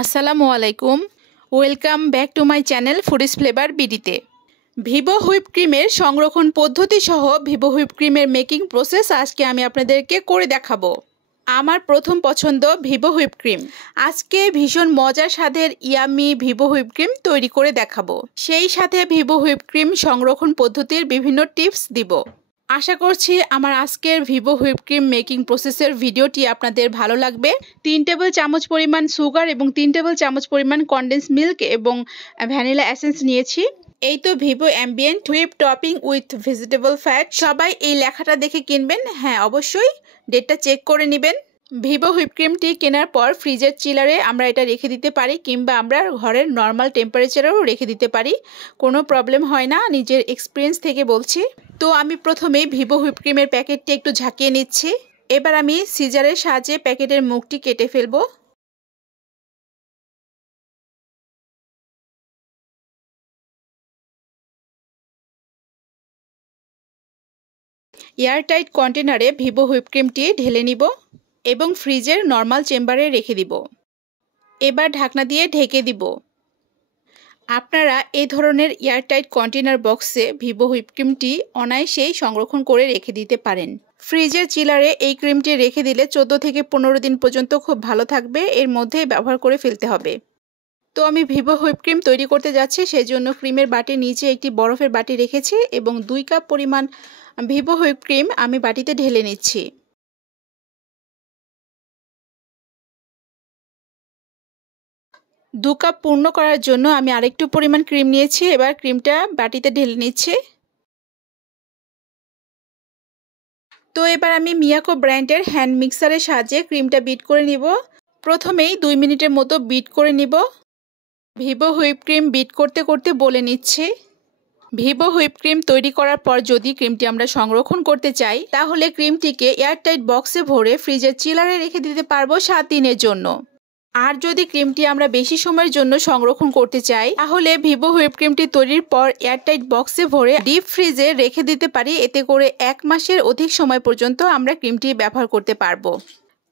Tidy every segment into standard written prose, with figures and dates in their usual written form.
আসসালামু আলাইকুম। Welcome back to my channel foodies flavour বিডিতে। ভিভো হুইপ ক্রিমের সংরক্ষণ পদ্ধতি সহ ভিভো হুইপ ক্রিমের মেকিং প্রসেস আজকে আমি আপনাদেরকে করে দেখাবো। আমার প্রথম পছন্দ ভিভো হুইপ ক্রিম। আজকে ভীষণ মজার স্বাদের ইয়ামি ভিভো হুইপ ক্রিম তৈরি করে দেখাবো। সেই সাথে ভিভো হুইপ ক্রিম সংরক্ষণ পদ্ধতির বিভিন্ন টিপস দিব। আশা করছি আমার আজকের ভিভো হুইপ ক্রিম মেকিং প্রসেসের ভিডিওটি আপনাদের ভালো লাগবে। 3 টেবিল চামচ পরিমাণ সুগার এবং 3 টেবিল চামচ পরিমাণ কনডেন্স মিল্ক এবং ভ্যানিলা এসেন্স নিয়েছি। এই তো Vivo ambient whip topping with vegetable fat. সবাই এই লেখাটা দেখে কিনবেন। হ্যাঁ, অবশ্যই ডেটটা চেক করে নেবেন। ভিভো হুইপ ক্রিমটি কেনার পর ফ্রিজের চিলারে আমরা এটা রেখে দিতে পারি, কিংবা আমরা ঘরের নর্মাল টেম্পারেচারেও রেখে দিতে পারি, কোনো প্রবলেম হয় না, নিজের এক্সপিরিয়েন্স থেকে বলছি। তো আমি প্রথমেই ভিভো হুইপ ক্রিমের প্যাকেটটি একটু ঝাঁকিয়ে নিচ্ছি। এবার আমি সিজারের সাহায্যে প্যাকেটের মুখটি কেটে ফেলবো। এয়ারটাইট কন্টেনারে ভিভো হুইপ ক্রিমটি ঢেলে নিব এবং ফ্রিজের নর্মাল চেম্বারে রেখে দিব। এবার ঢাকনা দিয়ে ঢেকে দিব। আপনারা এই ধরনের এয়ারটাইট কন্টেনার বক্সে ভিভো হুইপ ক্রিমটি অনায়াসেই সংরক্ষণ করে রেখে দিতে পারেন। ফ্রিজের চিলারে এই ক্রিমটি রেখে দিলে 14 থেকে 15 দিন পর্যন্ত খুব ভালো থাকবে। এর মধ্যেই ব্যবহার করে ফেলতে হবে। তো আমি ভিভো হুইপ ক্রিম তৈরি করতে যাচ্ছি, সেই জন্য ক্রিমের বাটির নিচে একটি বরফের বাটি রেখেছি এবং 2 কাপ পরিমাণ ভিভো হুইপ ক্রিম আমি বাটিতে ঢেলে নিচ্ছি। দু কাপ পূর্ণ করার জন্য আমি আরেকটু পরিমাণ ক্রিম নিয়েছি। এবার ক্রিমটা বাটিতে ঢেলে নিচ্ছি। তো এবার আমি মিয়াকো ব্র্যান্ডের হ্যান্ড মিক্সারের সাহায্যে ক্রিমটা বিট করে নিব। প্রথমেই 2 মিনিটের মতো বিট করে নিব। ভিভো হুইপ ক্রিম বিট করতে করতে বলে নিচ্ছি, ভিভো হুইপ ক্রিম তৈরি করার পর যদি ক্রিমটি আমরা সংরক্ষণ করতে চাই, তাহলে ক্রিমটিকে এয়ারটাইট বক্সে ভরে ফ্রিজের চিলারে রেখে দিতে পারবো 7 দিনের জন্য। আর যদি ক্রিমটি আমরা বেশি সময়ের জন্য সংরক্ষণ করতে চাই, তাহলে ভিভো হুইপ ক্রিমটি তৈরির পর এয়ারটাইট বক্সে ভরে ডিপ ফ্রিজে রেখে দিতে পারি। এতে করে 1 মাসের অধিক সময় পর্যন্ত আমরা ক্রিমটি ব্যবহার করতে পারবো।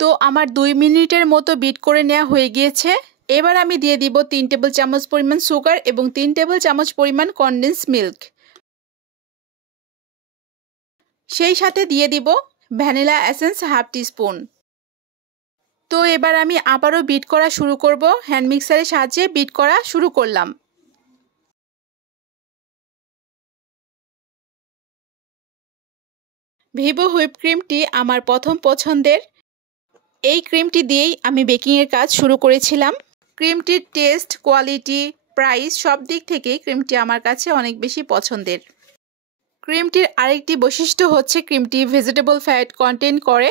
তো আমার 2 মিনিটের মতো বিট করে নেওয়া হয়ে গিয়েছে। এবার আমি দিয়ে দিব 3 টেবিল চামচ পরিমাণ সুগার এবং 3 টেবিল চামচ পরিমাণ কনডেন্স মিল্ক। সেই সাথে দিয়ে দিব ভ্যানিলা এসেন্স হাফ টিস্পুন। তো এবার আমি আবারও বিট করা শুরু করব। হ্যান্ড মিক্সারের সাহায্যে বিট করা শুরু করলাম। ভিভো হুইপ ক্রিমটি আমার প্রথম পছন্দের। এই ক্রিমটি দিয়েই আমি বেকিংয়ের কাজ শুরু করেছিলাম। ক্রিমটির টেস্ট, কোয়ালিটি, প্রাইস সব দিক থেকেই ক্রিমটি আমার কাছে অনেক বেশি পছন্দের। ক্রিমটির আরেকটি বৈশিষ্ট্য হচ্ছে ক্রিমটি ভেজিটেবল ফ্যাট কন্টেন করে,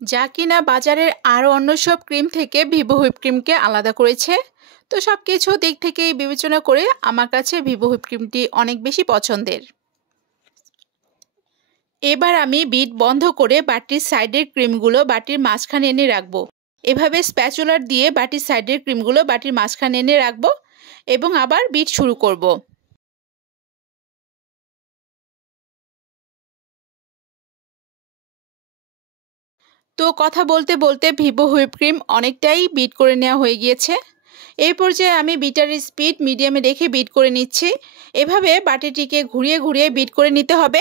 যা কিনা বাজারের আরও অন্য সব ক্রিম থেকে ভিভো হুইপ ক্রিমকে আলাদা করেছে। তো সব কিছু দিক থেকেই বিবেচনা করে আমার কাছে ভিভো হুইপ ক্রিমটি অনেক বেশি পছন্দের। এবার আমি বিট বন্ধ করে বাটির সাইডের ক্রিমগুলো বাটির মাঝখানে এনে রাখবো। এভাবে স্প্যাচুলার দিয়ে বাটির সাইডের ক্রিমগুলো বাটির মাঝখানে এনে রাখবো এবং আবার বিট শুরু করব। তো কথা বলতে বলতে ভিভো হুইপ ক্রিম অনেকটাই বিট করে নেওয়া হয়ে গিয়েছে। এই পর্যায়ে আমি বিটারের স্পিড মিডিয়ামে রেখে বিট করে নিচ্ছি। এভাবে বাটিটিকে ঘুরিয়ে ঘুরিয়ে বিট করে নিতে হবে।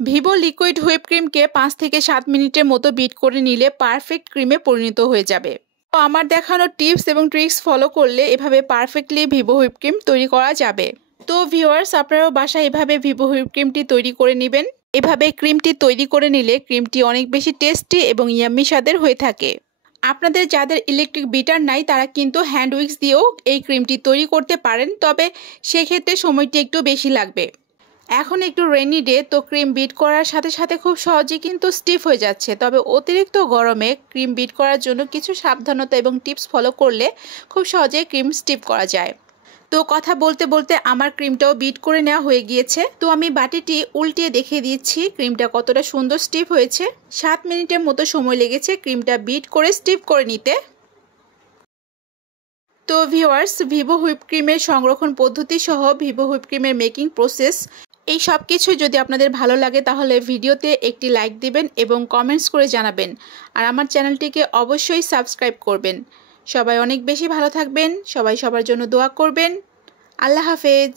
ভিভো লিকুইড হুইপ ক্রিমকে 5 থেকে 7 মিনিটের মতো বিট করে নিলে পারফেক্ট ক্রিমে পরিণত হয়ে যাবে। তো আমার দেখানো টিপস এবং ট্রিক্স ফলো করলে এভাবে পারফেক্টলি ভিভো হুইপ ক্রিম তৈরি করা যাবে। তো ভিউয়ার্স, আপনারাও বাসায় এভাবে ভিভো হুইপ ক্রিমটি তৈরি করে নেবেন। এভাবে ক্রিমটি তৈরি করে নিলে ক্রিমটি অনেক বেশি টেস্টি এবং ইয়াম্মি স্বাদের হয়ে থাকে। আপনাদের যাদের ইলেকট্রিক বিটার নাই, তারা কিন্তু হ্যান্ড উইক্স দিয়েও এই ক্রিমটি তৈরি করতে পারেন, তবে সেক্ষেত্রে সময়টি একটু বেশি লাগবে। এখন একটু রেইনি ডে, তো ক্রিম বিট করার সাথে সাথে খুব সহজেই কিন্তু স্টিফ হয়ে যাচ্ছে। তবে অতিরিক্ত গরমে ক্রিম বিট করার জন্য কিছু সাবধানতা এবং টিপস ফলো করলে খুব সহজেই ক্রিম স্টিফ করা যায়। তো কথা বলতে বলতে আমার ক্রিমটাও বিট করে নেওয়া হয়ে গিয়েছে। তো আমি বাটিটি উল্টিয়ে দেখিয়ে দিচ্ছি ক্রিমটা কতটা সুন্দর স্টিফ হয়েছে। 7 মিনিটের মতো সময় লেগেছে ক্রিমটা বিট করে স্টিফ করে নিতে। তো ভিউয়ার্স, ভিভো হুইপ ক্রিমের সংরক্ষণ পদ্ধতি সহ ভিভো হুইপ ক্রিমের মেকিং প্রসেস এই সব কিছু যদি আপনাদের ভালো লাগে তাহলে ভিডিওতে একটি লাইক দিবেন এবং কমেন্টস করে জানাবেন। আর আমার চ্যানেলটিকে অবশ্যই সাবস্ক্রাইব করবেন। সবাই অনেক বেশি ভালো থাকবেন, সবাই সবার জন্য দোয়া করবেন। আল্লাহ হাফেজ।